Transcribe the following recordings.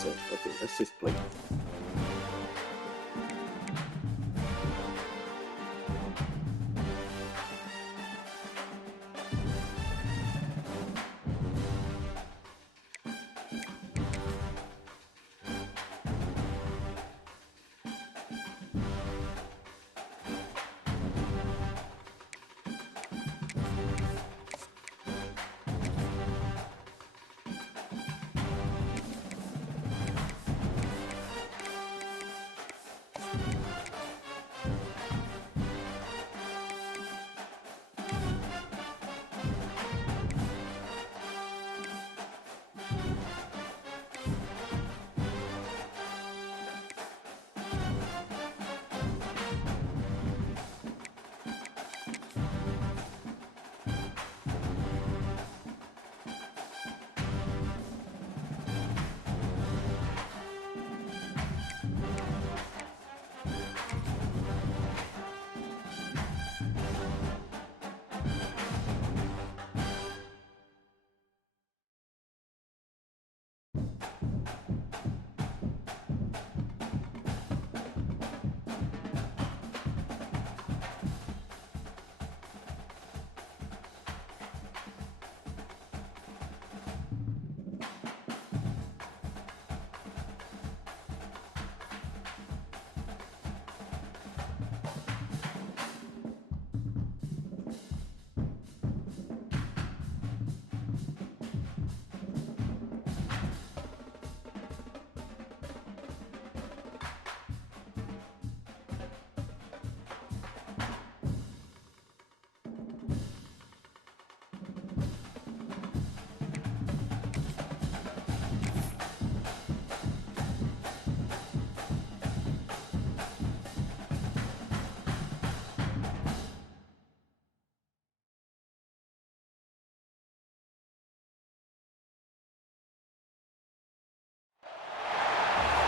set. Okay, let's just play.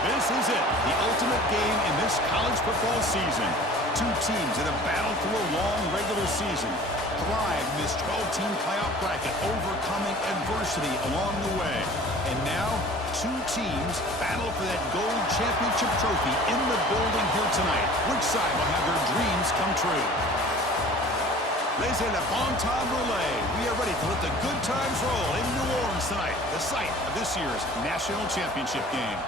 This is it, the ultimate game in this college football season. Two teams that have battled through a long regular season, thrived in this 12-team playoff bracket, overcoming adversity along the way. And now, two teams battle for that gold championship trophy in the building here tonight. Which side will have their dreams come true? Ladies and gentlemen, bon temps roulette. We are ready to let the good times roll in New Orleans tonight, the site of this year's national championship game.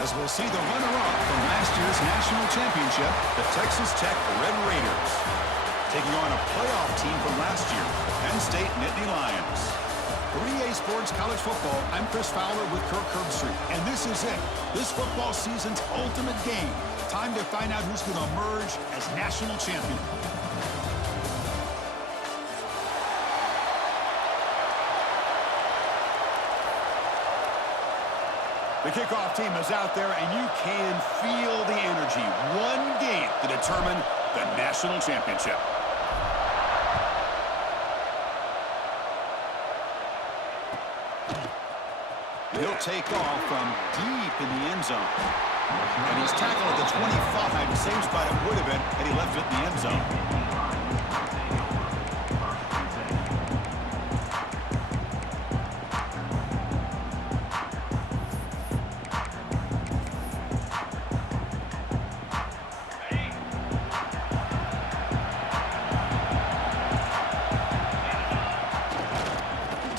As we'll see the runner-up from last year's national championship, the Texas Tech Red Raiders, taking on a playoff team from last year, the Penn State Nittany Lions. 3A Sports College Football, I'm Chris Fowler with Kirk Herbstreit, and this is it, this football season's ultimate game. Time to find out who's going to emerge as national champion. The kickoff team is out there, and you can feel the energy. One game to determine the national championship. He'll take off from deep in the end zone. And he's tackled at the 25, the same spot it would have been had he left it in the end zone.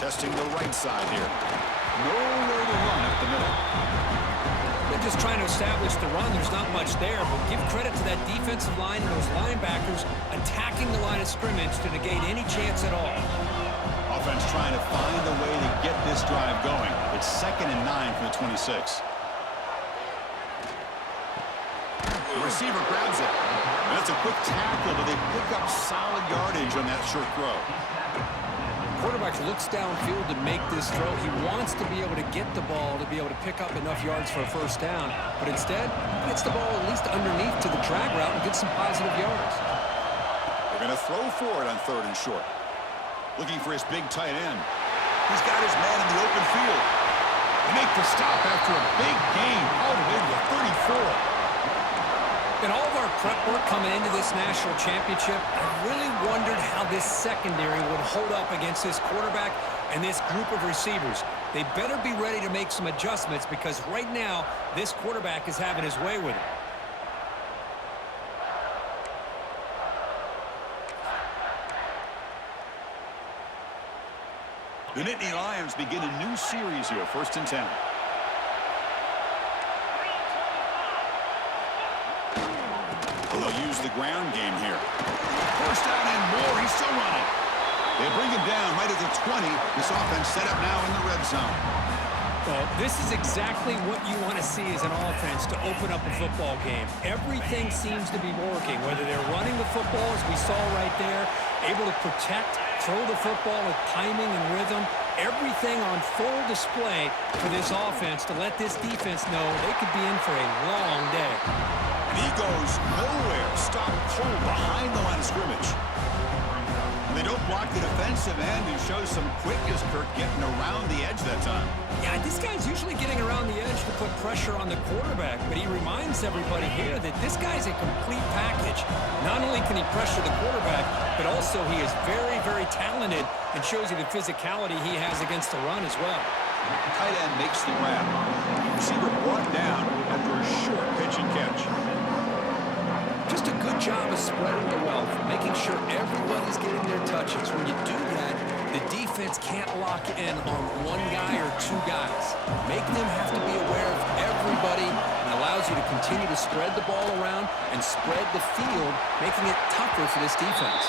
Testing the right side here. Nowhere to run up the middle. They're just trying to establish the run. There's not much there, but give credit to that defensive line and those linebackers attacking the line of scrimmage to negate any chance at all. Offense trying to find a way to get this drive going. It's 2nd and 9 from the 26. The receiver grabs it. And that's a quick tackle, but they pick up solid yardage on that short throw. Quarterback looks downfield to make this throw. He wants to be able to get the ball to be able to pick up enough yards for a first down. But instead, he gets the ball at least underneath to the drag route and gets some positive yards. They're going to throw for it on 3rd and short. Looking for his big tight end. He's got his man in the open field. They make the stop after a big gain all the way to the 34. In all of our prep work coming into this national championship, I really wondered how this secondary would hold up against this quarterback and this group of receivers. they better be ready to make some adjustments because right now, this quarterback is having his way with it. The Nittany Lions begin a new series here, 1st and 10. They'll use the ground game here. 1st down and more. He's still running. They bring him down right at the 20. This offense set up now in the red zone. Well, this is exactly what you want to see as an offense to open up a football game. Everything seems to be working, whether they're running the football, as we saw right there, able to protect, throw the football with timing and rhythm. Everything on full display for this offense to let this defense know they could be in for a long day. And he goes nowhere. Stopped cold behind the line of scrimmage. And they don't block the defensive end. He shows some quickness, Kirk, getting around the edge that time. Yeah, this guy's usually getting around the edge to put pressure on the quarterback, but he reminds everybody here that this guy's a complete package. Not only can he pressure the quarterback, but also he is very, very talented and shows you the physicality he has against the run as well. Tight end makes the grab. Receiver brought down after a short pitch and catch. Just a good job of spreading the wealth, making sure everybody's getting their touches. When you do that, the defense can't lock in on one guy or two guys. Make them have to be aware of everybody and allows you to continue to spread the ball around and spread the field, making it tougher for this defense.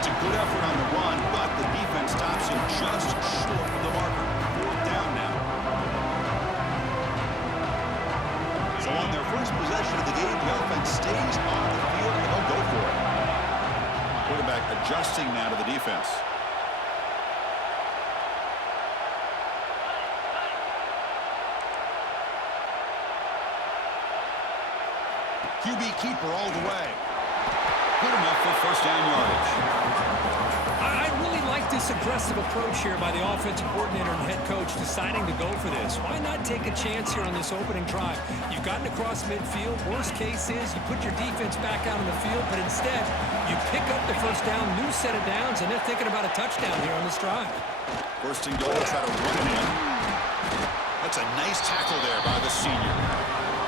It's a good effort on the run, but the defense stops him just short of the marker. 4th down now. So on their first possession of the game, the offense stays on the field and they'll go for it. Quarterback adjusting now to the defense. QB keeper all the way. Good enough for 1st down yardage. I really like this aggressive approach here by the offensive coordinator and head coach deciding to go for this. Why not take a chance here on this opening drive? You've gotten across midfield. Worst case is you put your defense back out on the field, but instead you pick up the 1st down, new set of downs, and they're thinking about a touchdown here on this drive. 1st and goal, try to run it in. That's a nice tackle there by the senior.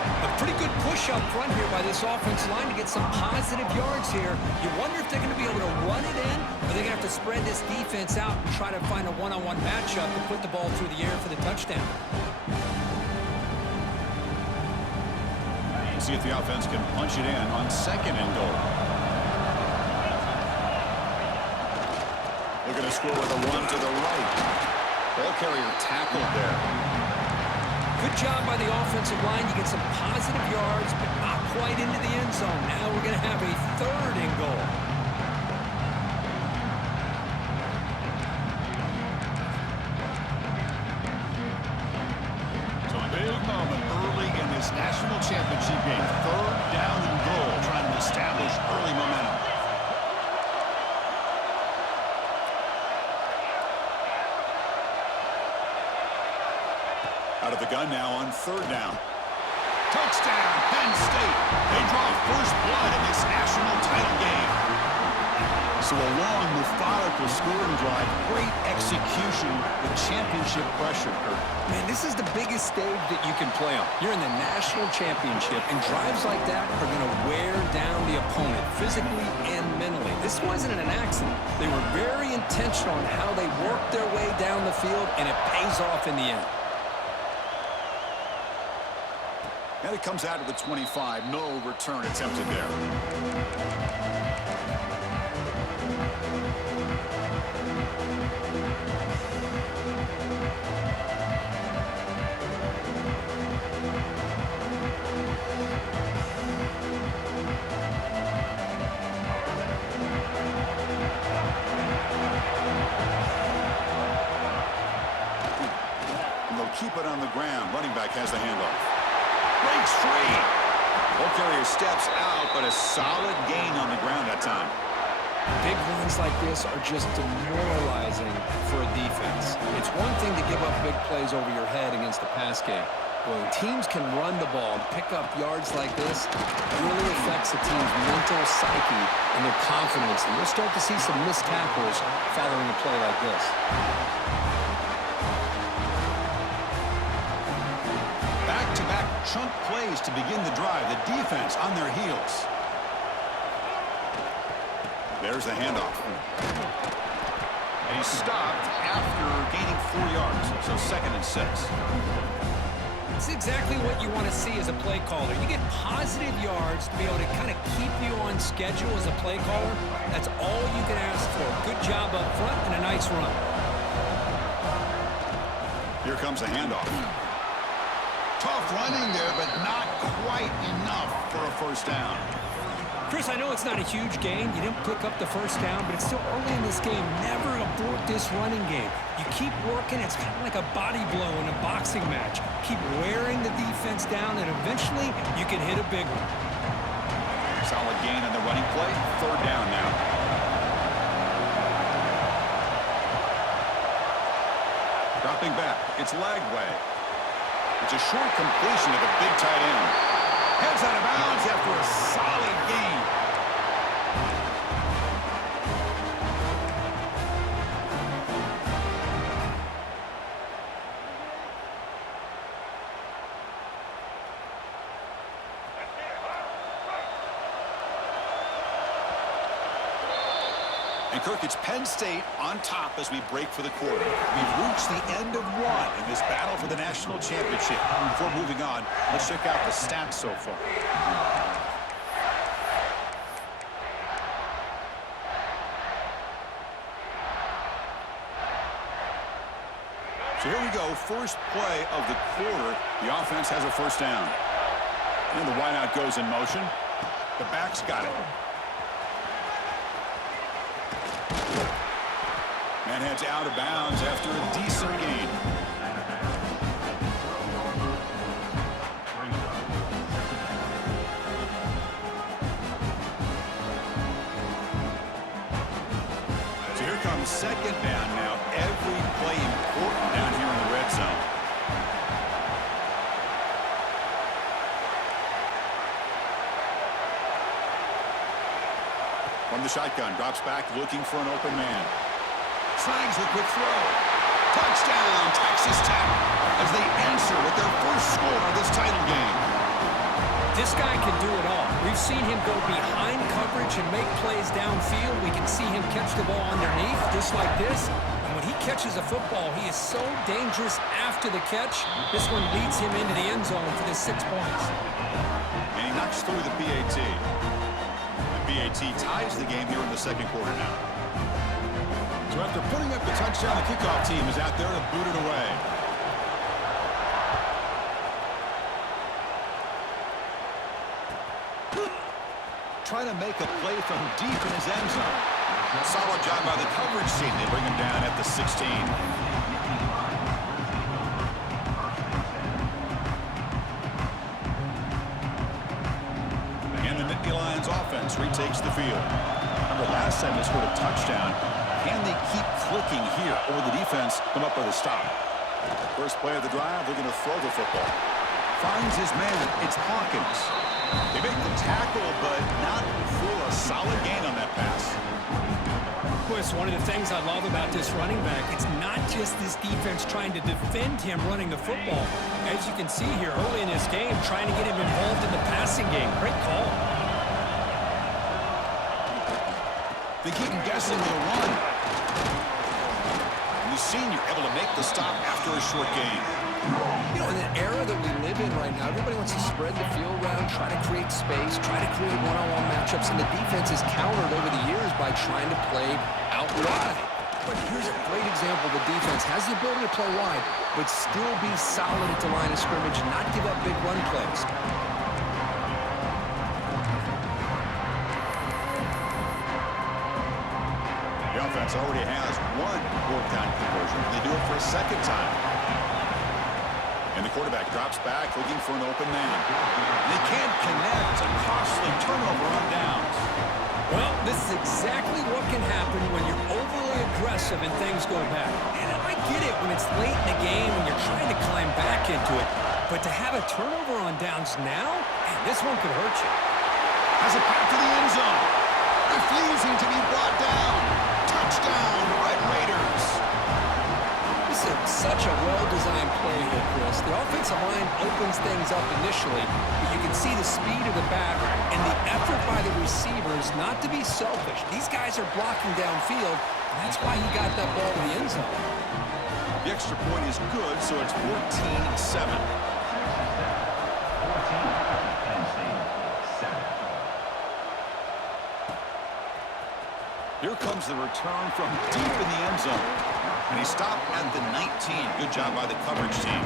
A pretty good push up front here by this offensive line to get some positive yards here. You wonder if they're going to be able to run it in, or they're going to have to spread this defense out and try to find a one-on-one matchup and put the ball through the air for the touchdown. See if the offense can punch it in on 2nd and goal. They're going to score with a run to the right. Ball carrier tackled there. Good job by the offensive line. You get some positive yards, but not quite into the end zone. Now we're going to have a 3rd and goal. So a big moment early in this national championship game. 3rd down and goal, trying to establish early momentum. Out of the gun now on 3rd down. Touchdown, Penn State. They draw first blood in this national title game. So a long, methodical scoring drive. Great execution with championship pressure, Kurt. Man, this is the biggest stage that you can play on. You're in the national championship, and drives like that are going to wear down the opponent physically and mentally. This wasn't an accident. They were very intentional on how they worked their way down the field, and it pays off in the end. And it comes out of the 25. No return attempted there. And they'll keep it on the ground. Running back has the handoff. Breaks free. Ball carrier steps out, but a solid gain on the ground that time. Big runs like this are just demoralizing for a defense. It's one thing to give up big plays over your head against the pass game. When teams can run the ball and pick up yards like this, it really affects a team's mental psyche and their confidence. And you'll start to see some missed tackles following a play like this. chunk plays to begin the drive. The defense on their heels. There's the handoff. And he's stopped after gaining 4 yards. So 2nd and 6. It's exactly what you want to see as a play caller. You get positive yards to be able to kind of keep you on schedule as a play caller. That's all you can ask for. Good job up front and a nice run. Here comes a handoff. Tough running there, but not quite enough for a first down. Chris, I know it's not a huge gain. You didn't pick up the first down, but it's still early in this game. Never abort this running game. You keep working. It's kind of like a body blow in a boxing match. Keep wearing the defense down, and eventually you can hit a big one. Solid gain on the running play. 3rd down now. Dropping back. It's Lagway. It's a short completion to the big tight end. Heads out of bounds after a solid gain. And Kirk, it's Penn State on top as we break for the quarter. We've reached the end of one in this battle for the national championship. Before moving on, let's check out the stats so far. So here we go, first play of the quarter. The offense has a first down. And the wideout goes in motion. The back's got it. And heads out of bounds after a decent gain. So here comes 2nd down now. Every play important down here in the red zone. From the shotgun, drops back looking for an open man. Slangs a quick throw. Touchdown, Texas Tech, as they answer with their first score of this title game. This guy can do it all. We've seen him go behind coverage and make plays downfield. We can see him catch the ball underneath, just like this. And when he catches a football, he is so dangerous after the catch. This one leads him into the end zone for the 6 points. And he knocks through the PAT. The PAT ties the game here in the 2nd quarter now. So after putting up the touchdown, the kickoff team is out there to boot it away. Trying to make a play from deep in his end zone. Solid job by the coverage team. They bring him down at the 16. And the Nittany Lions offense retakes the field. Remember last time they scored a touchdown. Can they keep clicking here, or will the defense come up with a stop? First play of the drive, they're going to throw the football. Finds his man. It's Hawkins. They make the tackle, but not for a solid gain on that pass. Well, it's one of the things I love about this running back. It's not just this defense trying to defend him running the football. As you can see here early in this game, trying to get him involved in the passing game. Great call. They keep him guessing with a run. And the senior able to make the stop after a short gain. You know, in the era that we live in right now, everybody wants to spread the field around, try to create space, try to create one-on-one matchups, and the defense has countered over the years by trying to play out wide. But here's a great example. The defense has the ability to play wide, but still be solid at the line of scrimmage and not give up big run plays. The offense already has one fourth-down conversion. They do it for a 2nd time. And the quarterback drops back looking for an open man. They can't connect. A costly turnover on downs. Well, this is exactly what can happen when you're overly aggressive and things go bad. And I get it when it's late in the game and you're trying to climb back into it. But to have a turnover on downs now, man, this one could hurt you. Has it back to the end zone. Refusing to be brought down. Touchdown, Red Raiders. This such a well-designed play here, Chris. The offensive line opens things up initially, but you can see the speed of the back and the effort by the receivers not to be selfish. These guys are blocking downfield, and that's why he got that ball to the end zone. The extra point is good, so it's 14-7. Here comes the return from deep in the end zone. And he stopped at the 19. Good job by the coverage team.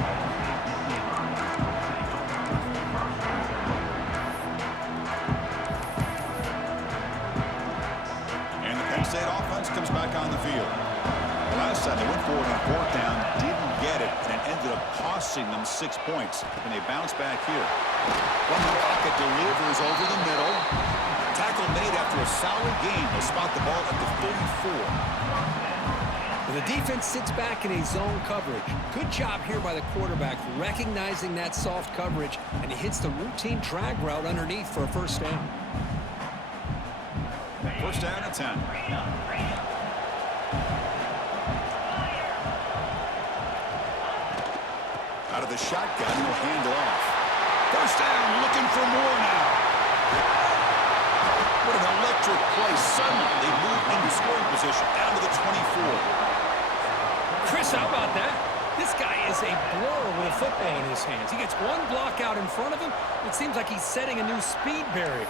And the Penn State offense comes back on the field. The last time they went forward on fourth down, didn't get it, and it ended up costing them 6 points. And they bounce back here. From the pocket, delivers over the middle. Tackle made after a solid gain. They'll spot the ball at the 34. The defense sits back in a zone coverage. Good job here by the quarterback, recognizing that soft coverage, and he hits the routine drag route underneath for a first down. First down at 10. Out of the shotgun, he'll hand it off. First down, looking for more now. What an electric play. Suddenly, they move into scoring position down to the 24. Chris, how about that? This guy is a blower with a football in his hands. He gets one block out in front of him. It seems like he's setting a new speed barrier.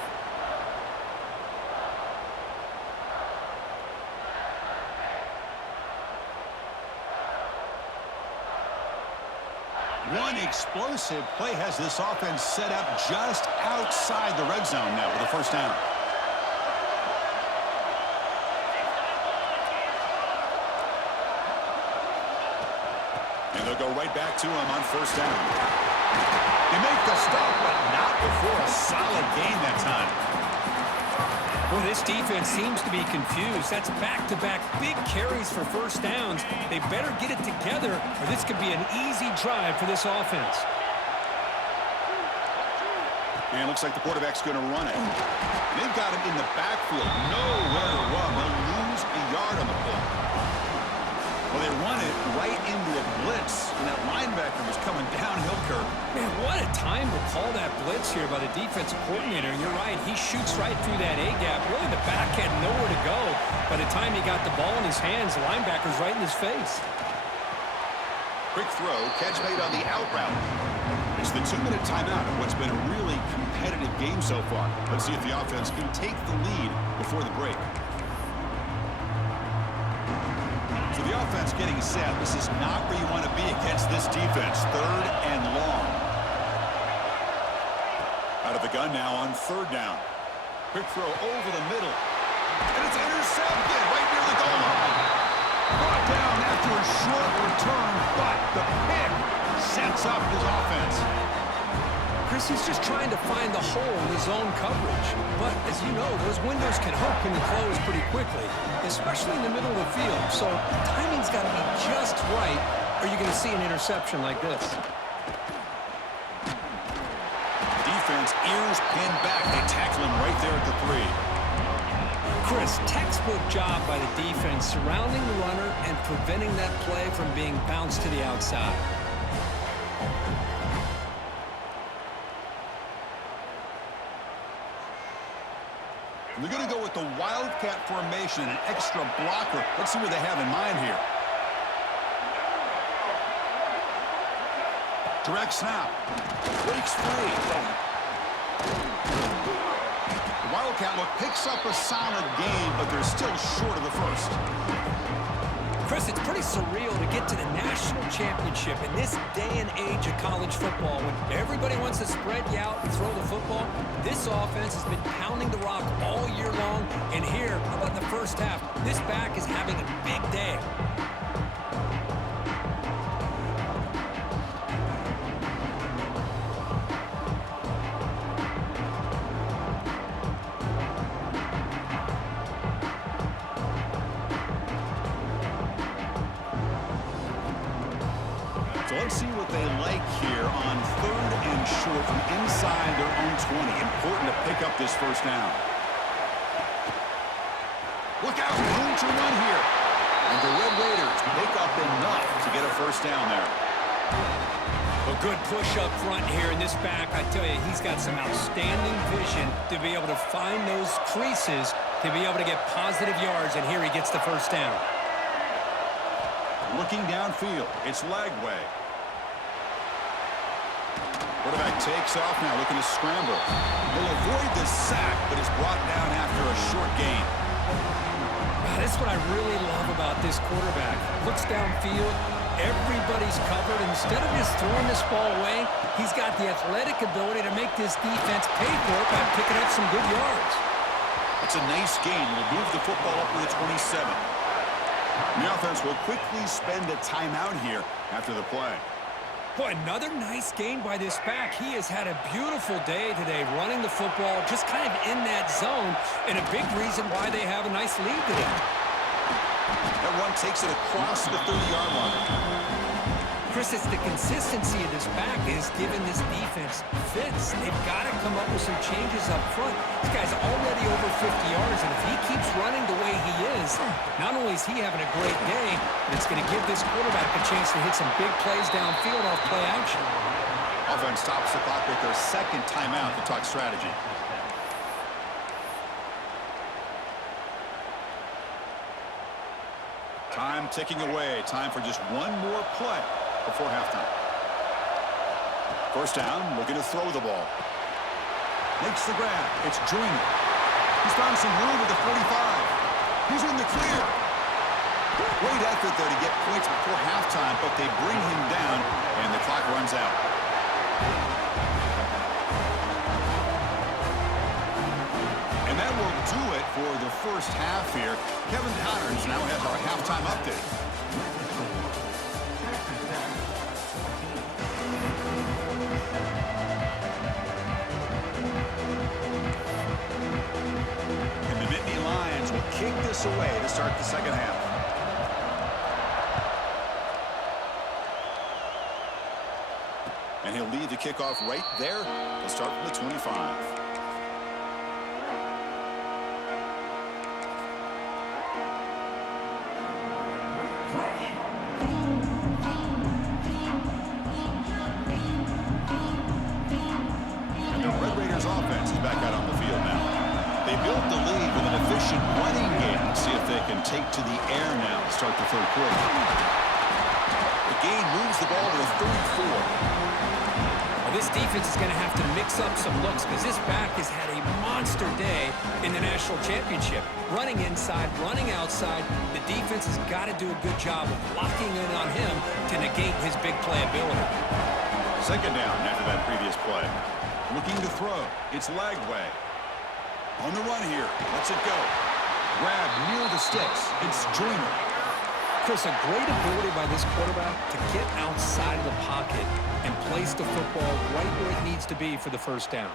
One explosive play has this offense set up just outside the red zone now with a first down. And they'll go right back to him on first down. They make the stop, but not before a solid gain that time. Well, this defense seems to be confused. That's back-to-back big carries for first downs. They better get it together, or this could be an easy drive for this offense. And it looks like the quarterback's going to run it. They've got him in the backfield. Nowhere to run. They'll lose a yard on the play. Well, they run it right into a blitz, and that linebacker was coming downhill curve. Man, what a time to call that blitz here by the defensive coordinator. And you're right, he shoots right through that A-gap. Really, the back had nowhere to go. By the time he got the ball in his hands, the linebacker's right in his face. Quick throw, catch made on the out route. It's the 2-minute timeout of what's been a really competitive game so far. Let's see if the offense can take the lead before the break. So the offense getting set. This is not where you want to be against this defense. Third and long. Out of the gun now on third down. Quick throw over the middle. And it's intercepted right near the goal line. Brought down after a short return, but the pick sets up his offense. Chris, he's just trying to find the hole in his own coverage. But as you know, those windows can open and close pretty quickly, especially in the middle of the field. So the timing's got to be just right, or you're going to see an interception like this. Defense, ears pinned back. They tackle him right there at the 3. Chris, textbook job by the defense surrounding the runner and preventing that play from being bounced to the outside. They're going to go with the Wildcat formation, an extra blocker. Let's see what they have in mind here. Direct snap. Breaks free. The Wildcat look picks up a solid game, but they're still short of the first. Chris, it's pretty surreal to get to the national championship in this day and age of college football when everybody wants to spread you out and throw the football. This offense has been pounding the rock all year long, and here, how about the first half? This back is having a big day. So let's see what they like here on third and short from inside their own 20. Important to pick up this first down. Look out, room to run here. And the Red Raiders pick up enough to get a first down there. A good push up front here in this back. I tell you, he's got some outstanding vision to be able to find those creases, to be able to get positive yards, and here he gets the first down. Looking downfield, it's Lagway. Quarterback takes off now, looking to scramble. He'll avoid the sack, but is brought down after a short gain. That's what I really love about this quarterback. Looks downfield, everybody's covered. Instead of just throwing this ball away, he's got the athletic ability to make this defense pay for it by picking up some good yards. It's a nice gain. We'll move the football up to the 27. The offense will quickly spend a timeout here after the play. Boy, another nice gain by this back. He has had a beautiful day today running the football, just kind of in that zone, and a big reason why they have a nice lead today. That run takes it across the 30-yard line. Chris, it's the consistency of this back is giving this defense fits. They've got to come up with some changes up front. This guy's already over 50 yards, and if he keeps running the way he is, not only is he having a great day, but it's going to give this quarterback a chance to hit some big plays downfield off play action. Offense stops the clock with their second timeout to talk strategy. Time ticking away. Time for just one more play before halftime. First down, looking to throw the ball. Makes the grab. It's Joyner. He's found some room at the 45. He's in the clear. Great effort there to get points before halftime, but they bring him down, and the clock runs out. And that will do it for the first half here. Kevin Connors now has our halftime update. And the Nittany Lions will kick this away to start the second half. And he'll lead the kickoff right there. He'll start from the 25. Offense is back out on the field now. They built the lead with an efficient running game. Let's see if they can take to the air now to start the third quarter. The gain moves the ball to the 34. Well, this defense is going to have to mix up some looks because this back has had a monster day in the national championship. Running inside, running outside. The defense has got to do a good job of locking in on him to negate his big play ability. Second down after that previous play. Looking to throw. It's Lagway. On the run here. Lets it go. Grab near the sticks. It's Joyner. Chris, a great ability by this quarterback to get outside of the pocket and place the football right where it needs to be for the first down.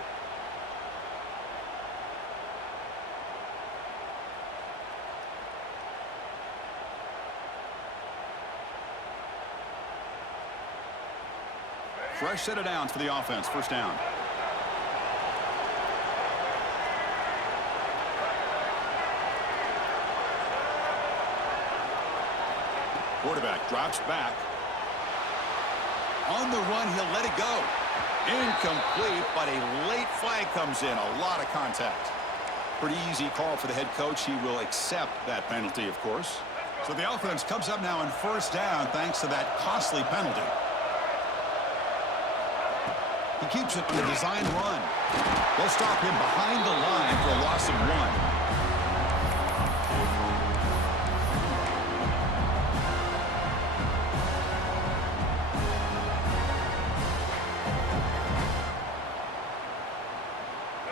Fresh set of downs for the offense. First down. Quarterback drops back. On the run, he'll let it go. Incomplete, but a late flag comes in. A lot of contact. Pretty easy call for the head coach. He will accept that penalty, of course. So the offense comes up now on first down thanks to that costly penalty. He keeps it on a design run. They'll stop him behind the line for a loss of one.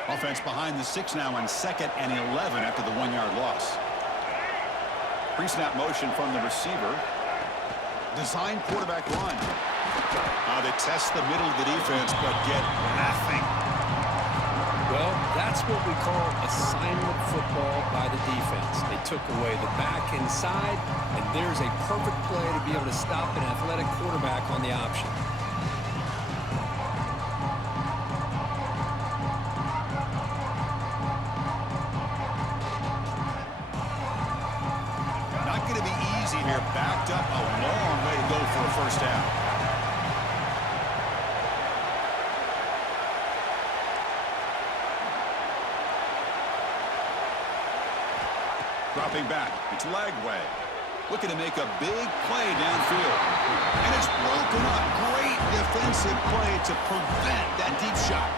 Offense behind the 6 now on 2nd and 11 after the 1-yard loss. Pre-snap motion from the receiver. Design quarterback run. They test the middle of the defense but get nothing. Well, that's what we call assignment football by the defense. They took away the back inside, and there's a perfect play to be able to stop an athletic quarterback on the option. Dropping back. It's Lagway. Looking to make a big play downfield. And it's broken up. Great defensive play to prevent that deep shot.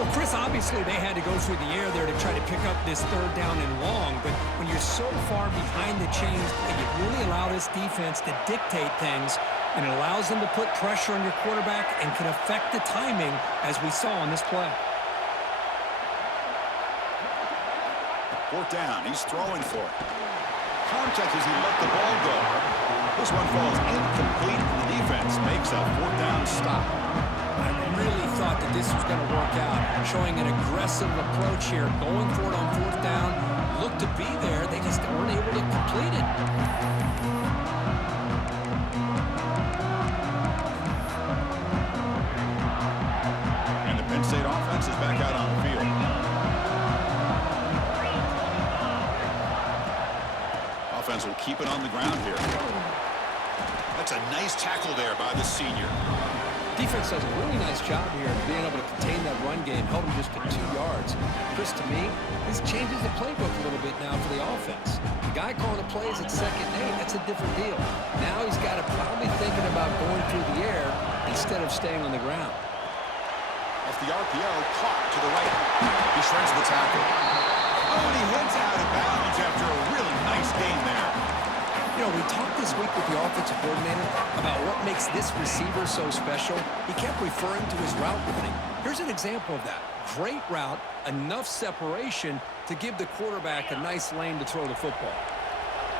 Well, Chris, obviously they had to go through the air there to try to pick up this third down and long, but when you're so far behind the chains, you really allow this defense to dictate things, and it allows them to put pressure on your quarterback and can affect the timing, as we saw on this play. Fourth down. He's throwing for it. Contact as he let the ball go. This one falls incomplete. The defense makes a fourth down stop. I really thought that this was going to work out, showing an aggressive approach here, going for it on fourth down. Looked to be there. They just weren't able to complete it. And the Penn State offense is back out on the field. Offense will keep it on the ground here. That's a nice tackle there by the senior. Defense does a really nice job here of being able to contain that run game, held him just to 2 yards. Chris, to me, this changes the playbook a little bit now for the offense. The guy calling the plays at 2nd and 8, that's a different deal. Now he's got to probably thinking about going through the air instead of staying on the ground. Off the RPO, caught to the right. He shreds the tackle. Oh, and he heads out of bounds after a really nice gain there. You know, we talked this week with the offensive coordinator about what makes this receiver so special. He kept referring to his route running. Here's an example of that. Great route, enough separation to give the quarterback a nice lane to throw the football.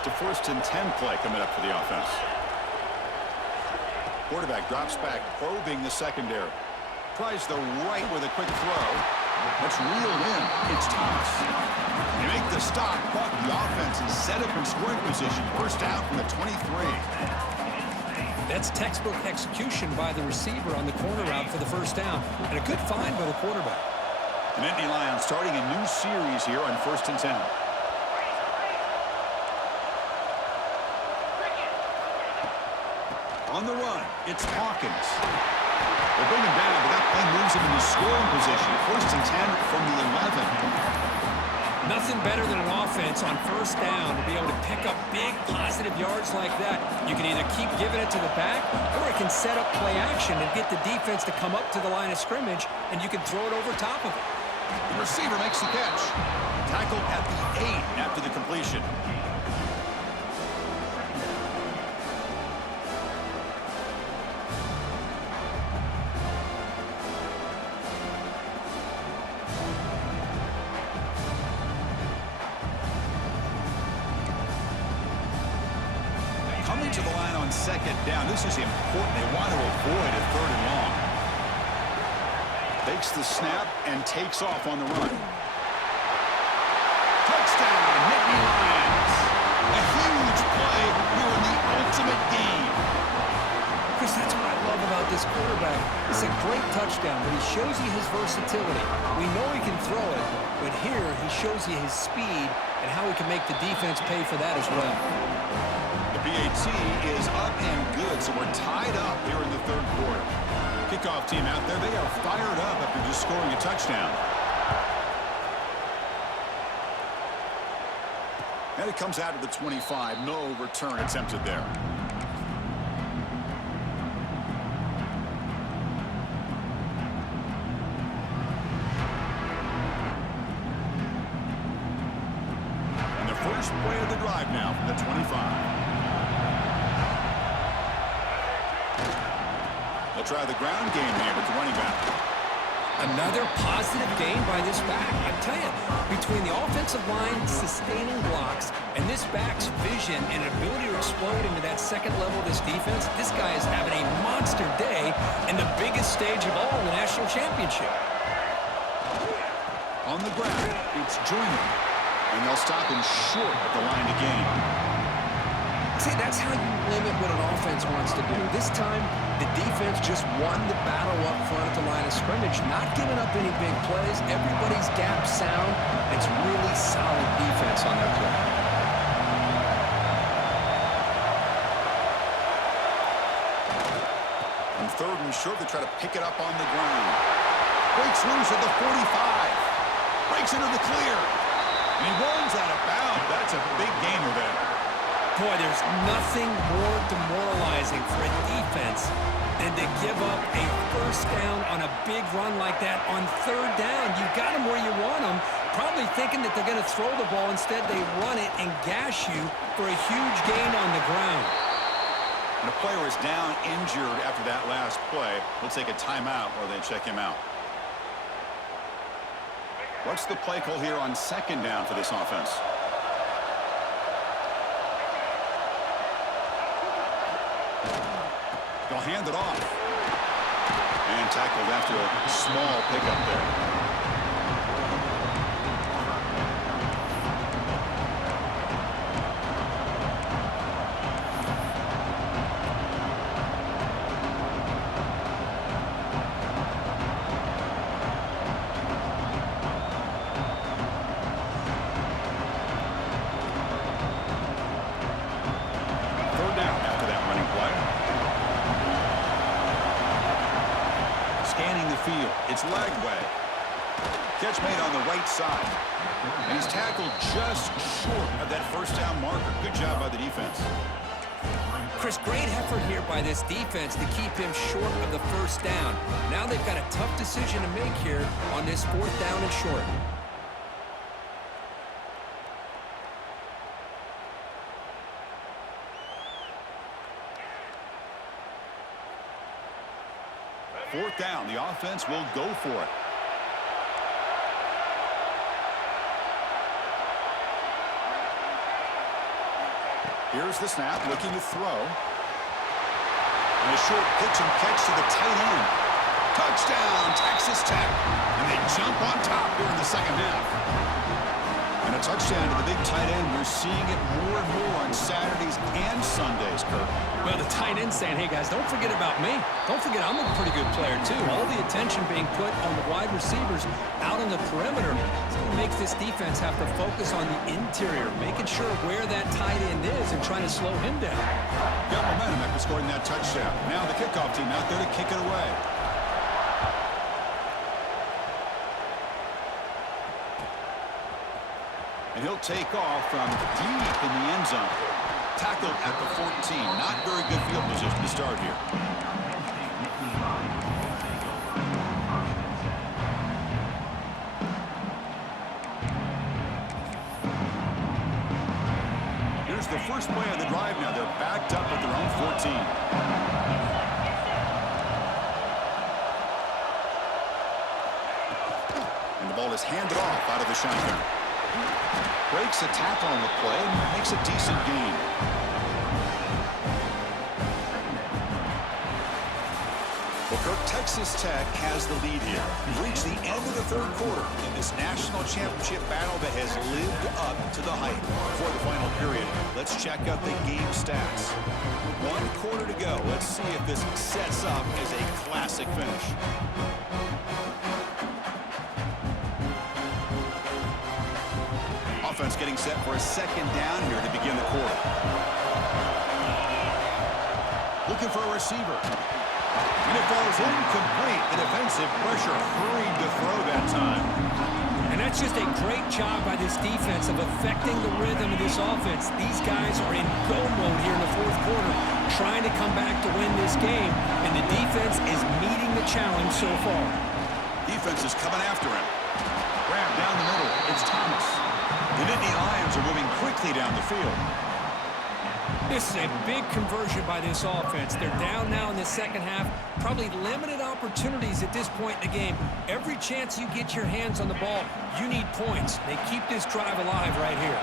It's a 1st and 10 play coming up for the offense. Quarterback drops back, probing the secondary. Tries the right with a quick throw. That's reeled in. It's Thomas. They make the stop, but the offense is set up in scoring position. First down from the 23. That's textbook execution by the receiver on the corner route for the first down. And a good find by the quarterback. The Nittany Lions starting a new series here on 1st and 10. On the run, it's Hawkins. They'll bring him down, but that play moves him into scoring position. 1st and 10 from the 11. Nothing better than an offense on first down to be able to pick up big positive yards like that. You can either keep giving it to the back, or it can set up play action and get the defense to come up to the line of scrimmage, and you can throw it over top of it. The receiver makes the catch. Tackled at the 8 after the completion. Coming to the line on 2nd down. This is important. They want to avoid a 3rd and long. Takes the snap and takes off on the run. Touchdown, Nittany Lions. A huge play here in the ultimate game. Chris, that's what I love about this quarterback. It's a great touchdown, but he shows you his versatility. We know he can throw it, but here he shows you his speed and how he can make the defense pay for that as well. The PAT is up and good, so we're tied up here in the 3rd quarter. Kickoff team out there, they are fired up after just scoring a touchdown. And it comes out to the 25. No return attempted there. And the first play of the drive now from the 25. They'll try the ground game here with the running back. Another positive gain by this back. I tell you, between the offensive line sustaining blocks and this back's vision and ability to explode into that 2nd level of this defense, this guy is having a monster day in the biggest stage of all, the national championship. On the ground, it's Joyner. And they'll stop him short of the line to gain. See, that's how you limit what an offense wants to do. This time, the defense just won the battle up front at the line of scrimmage, not giving up any big plays. Everybody's gap sound. It's really solid defense on that play. On 3rd and short, they try to pick it up on the ground. Breaks loose at the 45. Breaks into the clear. And he runs out of bounds. That's a big gainer there. Boy, there's nothing more demoralizing for a defense than to give up a first down on a big run like that on third down. You got them where you want them, probably thinking that they're going to throw the ball. Instead, they run it and gash you for a huge gain on the ground. And the player is down injured after that last play. We'll take a timeout while they check him out. What's the play call here on second down for this offense? They'll hand it off. And tackled after a small pickup there. It's Lagway. Catch made on the right side. And he's tackled just short of that first down marker. Good job by the defense. Chris, great effort here by this defense to keep him short of the first down. Now they've got a tough decision to make here on this fourth down and short. Fourth down, the offense will go for it. Here's the snap, looking to throw. And a short pitch and catch to the tight end. Touchdown, Texas Tech. And they jump on top here in the second half. And a touchdown to the big tight end. We're seeing it more and more on Saturdays and Sundays, Kirk. Well, the tight end saying, hey, guys, don't forget about me. Don't forget I'm a pretty good player, too. All the attention being put on the wide receivers out on the perimeter. It's going to make this defense have to focus on the interior, making sure where that tight end is and trying to slow him down. Got momentum after scoring that touchdown. Now the kickoff team out there to kick it away. And he'll take off from deep in the end zone. Tackled at the 14. Not very good field position to start here. Here's the first play of the drive now. They're backed up at their own 14. And the ball is handed off out of the shotgun. Breaks a tackle on the play and makes a decent gain. Well, Kirk, Texas Tech has the lead here. We've reached the end of the third quarter in this national championship battle that has lived up to the hype. Before the final period, let's check out the game stats. 1 quarter to go. Let's see if this sets up as a classic finish. Offense getting set for a second down here to begin the quarter. Looking for a receiver. And it falls incomplete. The defensive pressure hurried to throw that time. And that's just a great job by this defense of affecting the rhythm of this offense. These guys are in go mode here in the fourth quarter, trying to come back to win this game. And the defense is meeting the challenge so far. Defense is coming after him. Grab down the middle. It's Thomas. The Nittany Lions are moving quickly down the field. This is a big conversion by this offense. They're down now in the second half. Probably limited opportunities at this point in the game. Every chance you get your hands on the ball, you need points. They keep this drive alive right here.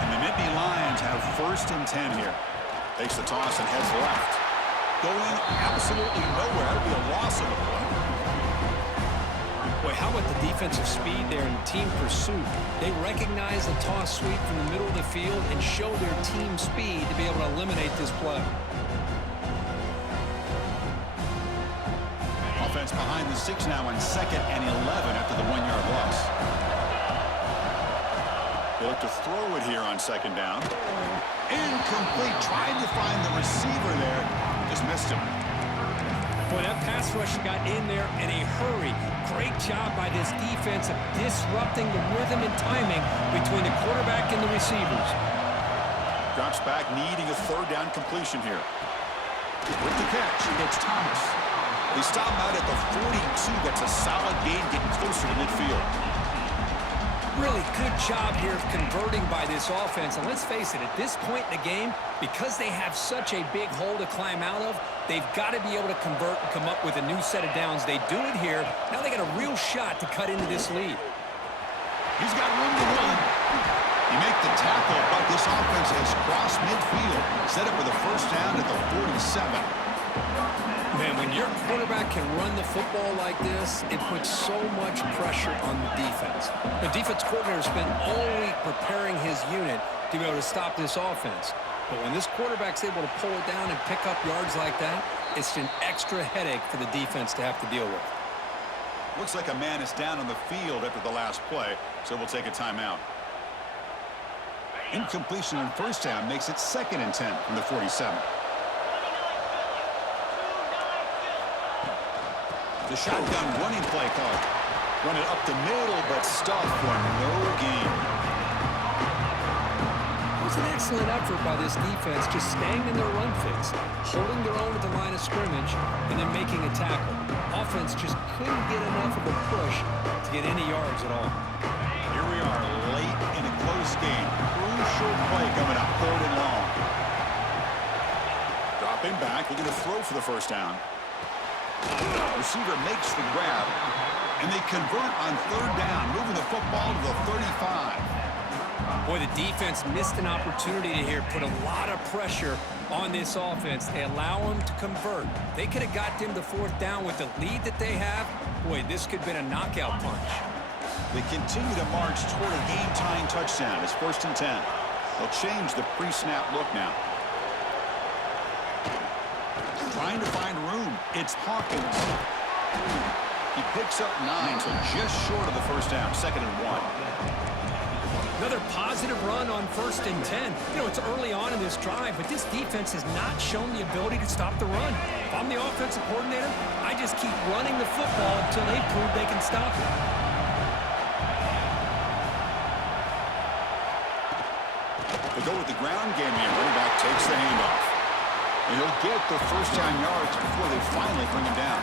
And the Nittany Lions have 1st and 10 here. Takes the toss and heads left. Going absolutely nowhere. That'll be a loss of the play. Boy, how about the defensive speed there and team pursuit? They recognize the toss sweep from the middle of the field and show their team speed to be able to eliminate this play. Offense behind the 6 now on 2nd and 11 after the 1-yard loss. They look to throw it here on 2nd down. Incomplete. Trying to find the receiver there. Just missed him. Boy, Boy, that pass rush got in there in a hurry. Great job by this defense of disrupting the rhythm and timing between the quarterback and the receivers. Drops back, needing a third down completion here. With the catch, it's Thomas. They stop him out at the 42. That's a solid gain, getting closer to midfield. Really good job here of converting by this offense. And let's face it, at this point in the game, because they have such a big hole to climb out of, they've got to be able to convert and come up with a new set of downs. They do it here. Now they got a real shot to cut into this lead. He's got room to run. You make the tackle, but this offense has crossed midfield. Set up with a first down at the 47. Man, when your quarterback can run the football like this, it puts so much pressure on the defense. The defense coordinator spent all week preparing his unit to be able to stop this offense. But when this quarterback's able to pull it down and pick up yards like that, it's an extra headache for the defense to have to deal with. Looks like a man is down on the field after the last play, so we'll take a timeout. Incompletion on first down makes it 2nd and 10 from the 47. The shotgun running play call. Run it up the middle, but stuffed for no gain. It was an excellent effort by this defense, just staying in their run fix, holding their own at the line of scrimmage, and then making a tackle. Offense just couldn't get enough of a push to get any yards at all. Here we are, late in a close game. Crucial play coming up, 3rd and long. Dropping back, looking to throw for the first down. Receiver makes the grab, and they convert on 3rd down, moving the football to the 35. Boy, the defense missed an opportunity to here, put a lot of pressure on this offense. They allow them to convert. They could have got them to 4th down with the lead that they have. Boy, this could have been a knockout punch. They continue to march toward a game-tying touchdown. It's 1st and 10. They'll change the pre-snap look now. Trying to find room. It's Hawkins. He picks up 9, so just short of the first down. 2nd and 1. Another positive run on 1st and 10. You know, it's early on in this drive, but this defense has not shown the ability to stop the run. If I'm the offensive coordinator, I just keep running the football until they prove they can stop it. They go with the ground game here. Running back takes the handoff. And he'll get the first down yards before they finally bring him down.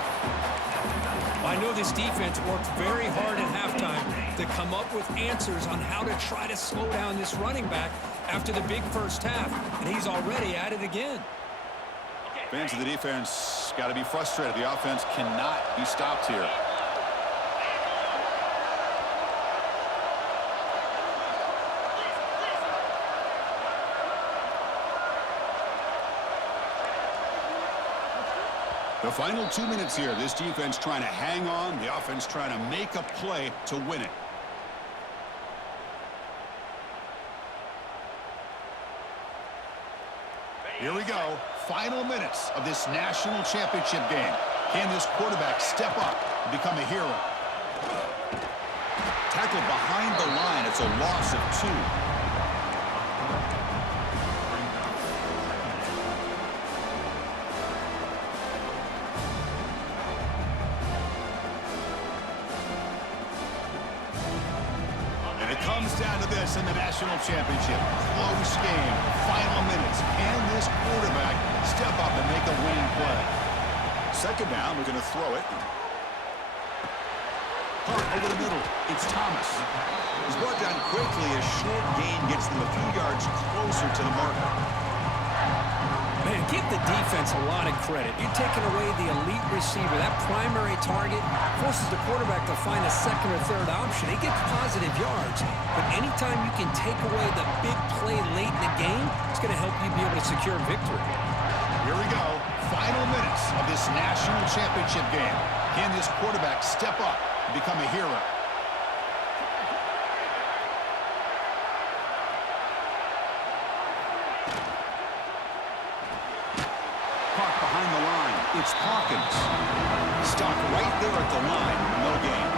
I know this defense worked very hard at halftime to come up with answers on how to try to slow down this running back after the big first half, and he's already at it again. Fans of the defense got to be frustrated. The offense cannot be stopped here. The final 2 minutes here. This defense trying to hang on. The offense trying to make a play to win it. Here we go. Final minutes of this national championship game. Can this quarterback step up and become a hero? Tackled behind the line. It's a loss of 2. Down to this in the national championship. Close game. Final minutes. Can this quarterback step up and make a winning play? 2nd down. We're going to throw it. Hart over the middle. It's Thomas. He's brought down quickly. A short gain gets them a few yards closer to the marker. Man, give the defense a lot of credit. You're taking away the elite receiver. That primary target forces the quarterback to find a 2nd or 3rd option. He gets positive yards. But anytime you can take away the big play late in the game, it's going to help you be able to secure victory. Here we go. Final minutes of this national championship game. Can this quarterback step up and become a hero? It's Hawkins. Stopped right there at the line. No gain.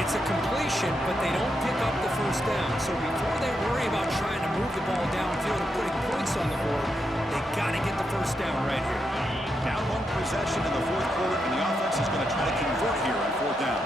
It's a completion, but they don't pick up the first down. So before they worry about trying to move the ball downfield and putting points on the board, they got to get the first down right here. Down one possession in the fourth quarter, and the offense is going to try to convert here on fourth down.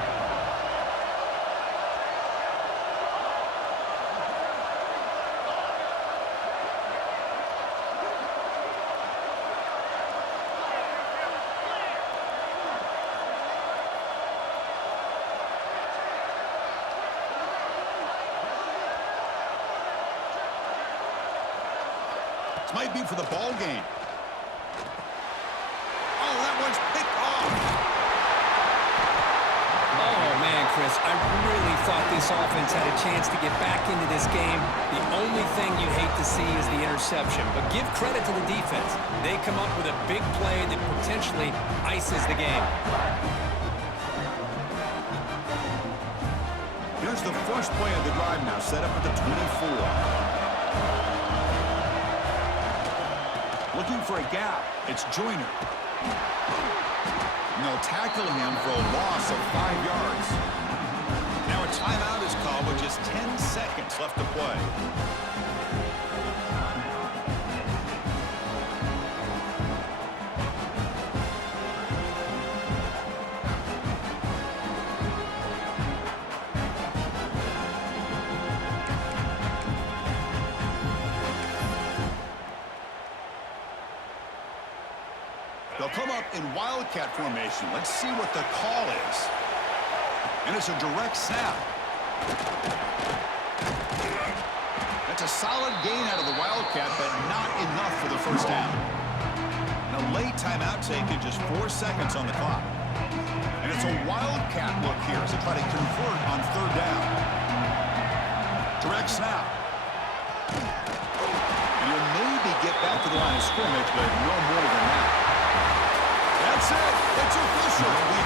This might be for the ball game. Oh, that one's picked off. Oh, man, Chris, I really thought this offense had a chance to get back into this game. The only thing you hate to see is the interception. But give credit to the defense. They come up with a big play that potentially ices the game. Here's the first play of the drive now, set up at the 24. Looking for a gap. It's Joyner. And they'll tackle him for a loss of 5 yards. Now a timeout is called with just 10 seconds left to play. They'll come up in wildcat formation. Let's see what the call is. And it's a direct snap. That's a solid gain out of the wildcat, but not enough for the first down. And a late timeout taken, just 4 seconds on the clock. And it's a wildcat look here as they try to convert on third down. Direct snap. And he'll maybe get back to the line of scrimmage, but no more than that. That's it. It's official. We